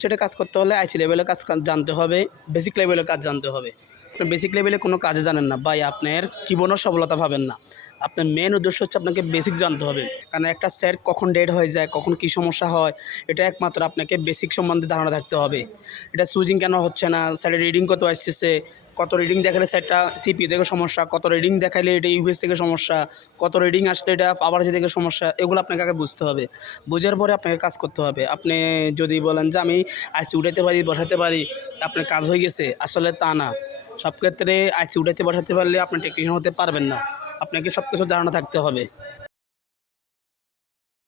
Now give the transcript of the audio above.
সেটা কাজ করতে হলে আইসি লেভেলের জানতে হবে, বেসিক লেভেলের কাজ জানতে হবে। আপনি বেসিক লেভেলে কোনো কাজ জানেন না ভাই, আপনার জীবনেও সফলতা পাবেন না। আপনার মেন উদ্দেশ্য হচ্ছে আপনাকে বেসিক জানতে হবে। কারণ একটা স্যার কখন ডেড হয়ে যায়, কখন কী সমস্যা হয়, এটা একমাত্র আপনাকে বেসিক সম্বন্ধে ধারণা থাকতে হবে। এটা সুইচিং কেন হচ্ছে না, স্যারের রিডিং কত আসতেছে, কত রিডিং দেখালে স্যারটা সিপি থেকে সমস্যা, কত রিডিং দেখালে এটা ইউএস থেকে সমস্যা, কত রিডিং আসলে এটা আওয়ারেজ থেকে সমস্যা, এগুলো আপনাকে আগে বুঝতে হবে। বোঝার পরে আপনাকে কাজ করতে হবে। আপনি যদি বলেন যে আমি আইসি উঠাতে পারি, বসাতে পারি, আপনার কাজ হয়ে গেছে, আসলে তা না। সব ক্ষেত্রে আইসি উঠাতে বসাতে পারলে আপনি টেকনিশিয়ান হতে পারবেন না। আপনাকে সব কিছু ধারণা থাকতে হবে।